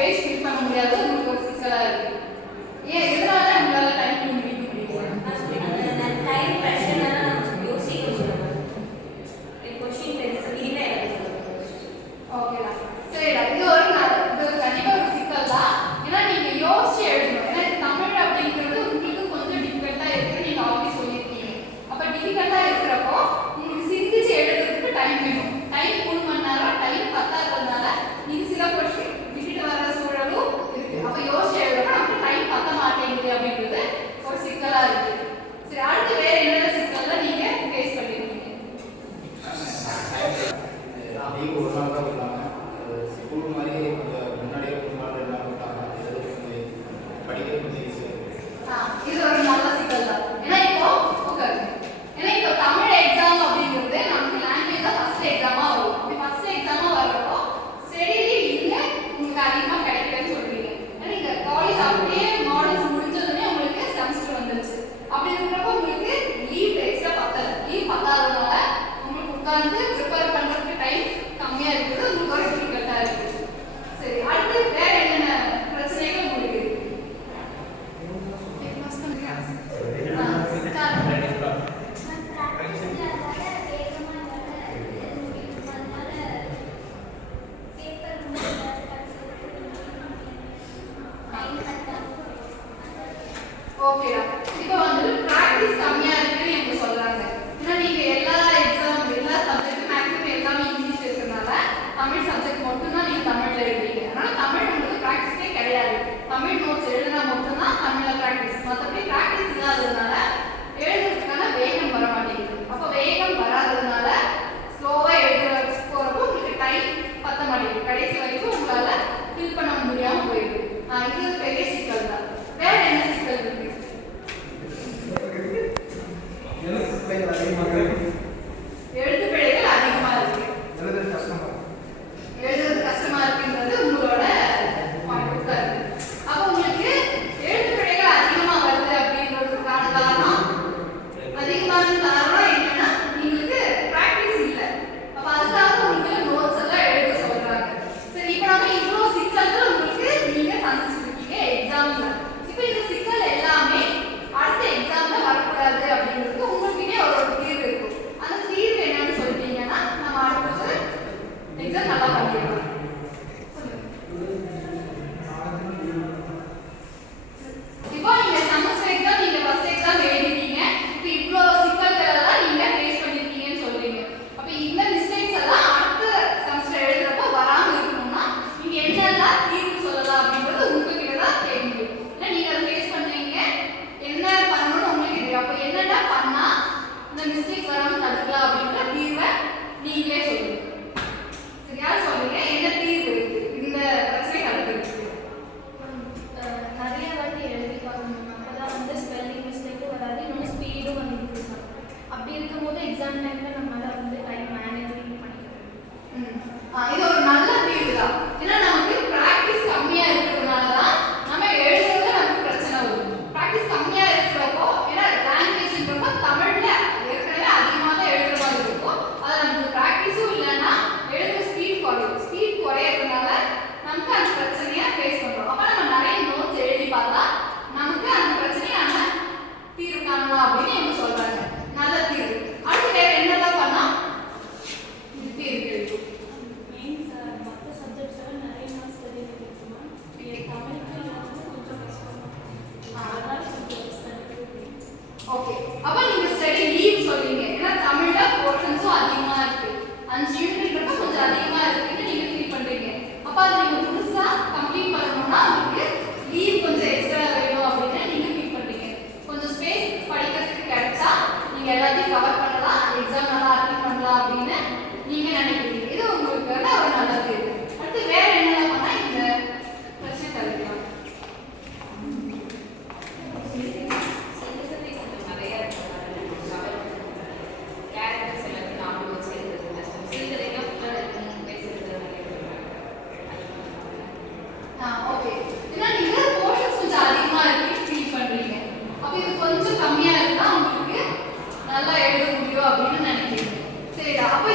Space fill பண்ண முடியாது, உங்களுக்கு ஒரு சிக்கலா இருக்கு. ஏன் இதனால உங்களால டைம் முடிக்க முடியும்? டைம் பிரஷர்னால நம்ம யோசிக்க முடியாது. क्वेश्चन பெருசா இல்ல. ஓகேடா, சரிடா. இது கண்டிப்பா ஒரு சிக்கல் தான். ஏன்னா நீங்க யோசிச்சு எழுதணும். ஏன்னா தமிழ் அப்படிங்கிறது உங்களுக்கு கொஞ்சம் டிஃபிகல்ட்டா இருக்கு, நீங்க ஆல்ரெடி சொல்லியிருக்கீங்க. அப்ப டிஃபிகல்ட்டா இருக்கிறப்போ உங்களுக்கு சிந்திச்சு எழுதுறதுக்கு டைம் வேணும். டைம் 3 மணி நேரம், டைம் பத்தாததுனால நீங்க சில கொஸ்டின் விட்டுட்டு வர சூழலும் இருக்கு. அப்ப யோசிச்சு எழுதுறப்ப நமக்கு டைம் பத்த மாட்டேங்குது அப்படிங்கிறது ஒரு சிக்கலா இருக்கு. சரி, அடுத்து வேற என்னென்ன சிக்கல்ல நீங்க ஃபேஸ் பண்ணிருக்கீங்க? அப்படியே ஒரு நாள் தான் விட்டாங்க. ஸ்கூல் மாதிரி கொஞ்சம் முன்னாடியே ஒரு நாள் 2 நாள் விட்டாங்க. படிக்க கொஞ்சம் ஈஸியாக இருக்குது. இது ஒரு நல்ல சிக்கல் தான். ஏன்னா இப்போ தமிழ் எக்ஸாம் அப்படிங்கிறது நமக்கு லாங்குவேஜ் தான் ஃபர்ஸ்ட் எக்ஸாமா வரும். அப்படி ஃபர்ஸ்ட் எக்ஸாமா வர்றப்போ ஸ்டெடிலி இங்க உங்களுக்கு அதிகமா கிடைக்குதுன்னு சொல்றீங்க. ஏன்னா நீங்க காலேஜ் அப்படியே மாடல்ஸ் முடிஞ்சதுமே உங்களுக்கு செமஸ்டர் வந்துருச்சு. அப்படி இருக்கிறப்போ உங்களுக்கு லீவ் எக்ஸ்ட்ரா பத்தல. லீவ் பத்தாததுனால உங்களுக்கு உட்கார்ந்து ப்ரிப்பேர் பண்றதுக்கு டைம் கம்மியா இருக்குது, உங்களுக்கு ஒரு டிஃபிகல்ட்டா இருக்கு. சரி, அடுத்து வேற என்னென்ன பிரச்சனைகள் உங்களுக்கு இருக்கு? ஓகேடா, இப்போ வந்து பிராக்டிஸ் கம்மியா இருக்குன்னு எனக்கு சொல்றாங்க. ஏன்னா நீங்க எல்லா எக்ஸாம் எல்லா சப்ஜெக்ட் மேக்ஸிமம் எல்லாமே இங்கிலீஷ் இருக்கிறதுனால தமிழ் சப்ஜெக்ட் மட்டும் தான் நீங்க தமிழ்ல எழுதுறீங்க. அதனால தமிழ் உங்களுக்கு பிராக்டிஸே கிடையாது. தமிழ் நோட்ஸ் எழுதினா மட்டும்தான் தமிழ்ல பிராக்டிஸ். மற்றபடி பிராக்டிஸ் இல்லாததுனால எழுதுறதுக்கான வேகம் வர மாட்டேங்குது. அப்போ வேகம் வராததுனால ஸ்லோவா எழுத போறப்போ உங்களுக்கு டைம் பத்த மாட்டேங்குது. கடைசி வரைக்கும் உங்களால ஃபில் பண்ண முடியாம போயிடுது. இது ஒரு பெரிய சிக்கல் தான். வேற என்ன சிக்கல் இருக்கு? எழுத்து பிழைகள் அதிகமா இருக்கு. எழுதுறது கஷ்டமா இருக்குன்றது உங்களோட பாயிண்ட் தான் இருக்கு. அப்போ உங்களுக்கு எழுத்து பிழைகள் அதிகமா வருது அப்படின்றதுக்கான காரணம் என்னன்னா உங்களுக்கு பிராக்டிஸ் இல்லை. அப்ப அதுக்காக உங்களுக்கு நோட்ஸ் எல்லாம் எழுத சொல்றாங்க. சரி, இப்போ நம்ம இவ்வளோ சிக்கல்கள் உங்களுக்கு நீங்க சந்திச்சிருக்கீங்க எக்ஸாம்ல. இப்போ இந்த சிக்கல் எல்லாமே அடுத்த எக்ஸாம்ல வரக்கூடாது அப்படிங்கிறது உங்களுக்கே ஒரு தீர்வு இருக்கும். அந்த தீர்வு என்னன்னு சொல்லிட்டீங்கன்னா நம்ம அடுத்தது எக்ஸாம் நல்லா பண்ணிடலாம். இப்போ நீங்க செமஸ்டர் எக்ஸாம் நீங்க ஃபர்ஸ்ட் எக்ஸாம் எழுதிட்டீங்க. இப்போ இவ்வளோ சிக்கல்கள் எல்லாம் நீங்க ஃபேஸ் பண்ணிருக்கீங்கன்னு சொல்றீங்க. அப்ப இந்த மிஸ்டேக்ஸ் எல்லாம் அடுத்த செமஸ்டர் எழுதுறப்போ வராம இருக்கணும்னா நீங்க என்னெல்லாம் தீர்வு சொல்லலாம் அப்படின்றது உங்ககிட்ட தான் தெரியும். ஏன்னா நீங்க அதை ஃபேஸ் பண்றீங்க, என்ன பண்ணணும்னு உங்களுக்கு தெரியும். அப்போ என்னென்ன பண்ணா இந்த மிஸ்டேக்ஸ் வராம தடுக்கலாம் அப்படின்ற தீர்வை நீங்களே சொல்லுங்க. சரியா சொல்லுங்க, என்ன தீர்வு இருக்கு இந்த பிரச்சனை தடுக்கிறதுக்கு? நிறைய வாட்டி எழுதி பார்க்கணும். அப்பதான் வந்து ஸ்பெல்லிங் மிஸ்டேக்கும் வராது, இன்னொன்று ஸ்பீடும் வந்து இன்க்ரீஸ் ஆகும். அப்படி இருக்கும்போது எக்ஸாம் டைம்ல நம்மளால வந்து டைம் மேனேஜ்மெண்ட் பண்ணிக்கலாம். இது ஒரு நல்ல தீர்வு தான். ஏன்னா நமக்கு பிராக்டிஸ் கம்மியா இருக்கிறதுனால தான் நம்ம எழுதுறதுல நமக்கு பிரச்சனை வரும். பிராக்டிஸ் கம்மியா இருக்கிறப்போ, ஏன்னா லாங்குவேஜ்ன்றப்போ தமிழ்ல ஏற்கனவே அதிகமாக தான் எழுதுற மாதிரி இருக்கும். அது நமக்கு பிராக்டிஸும் இல்லைன்னா எழுதுற ஸ்பீட் குறையும். ஸ்பீட் குறையிறதுனால நமக்கு அந்த பிரச்சனையை ஃபேஸ் பண்றோம். அப்ப நம்ம நிறைய நோட்ஸ் எழுதி பார்த்தா நமக்கு அந்த பிரச்சனையை நம்ம தீர்வு காணலாம் அப்படின்னு இவங்க சொல்றாங்க. நல்ல தீர்வு. அடுத்து வேற என்னெல்லாம் பண்ணா இது தீர்வு கிடைக்கும்? மற்ற சப்ஜெக்ட்ஸ் எல்லாம் நிறைய நாள் ஸ்டடி பண்ணிருக்கோமா, தமிழுக்கு கொஞ்சம் கஷ்டமா அதனால கொஞ்சம் ஸ்டடி. ஓகே, அப்ப நீங்க ஸ்டடி லீவ் சொல்றீங்க. ஏன்னா தமிழ்ல போர்ஷன்ஸும் அதிகமா இருக்கு. 5 யூனிட்ன்றப்ப கொஞ்சம் அதிகமா இருக்குன்னு நீங்க ஃபீல் பண்றீங்க. அப்ப அதை நீங்க புதுசா கம்ப்ளீட் பண்ணணும்னா உங்களுக்கு லீவ் கொஞ்சம் எக்ஸ்ட்ரா வேணும் அப்படின்னு நீங்க ஃபீல் பண்றீங்க. கொஞ்சம் ஸ்பேஸ் படிக்கிறதுக்கு கிடைச்சா நீங்க எல்லாத்தையும் கவர் பண்ணலாம், எக்ஸாம் நல்லா அட்டெண்ட் பண்ணலாம் அப்படின்னு நீங்க நினைக்கிறீங்க. இது உங்களுக்கு ஒரு நல்ல தீர்வு. அடுத்து வேற என்ன பண்ணா இந்த பிரச்சனை தவிர்க்கலாம்? ஓகே, ஏன்னா நீங்க போர்ஷன்ஸ் கொஞ்சம் அதிகமா இருக்கு ஃபீல் பண்றீங்க. அப்ப இது கொஞ்சம் கம்மியா இருந்தா உங்களுக்கு நல்லா எழுத முடியும் அப்படின்னு நினைக்கிறீங்க. சரிடா, அப்ப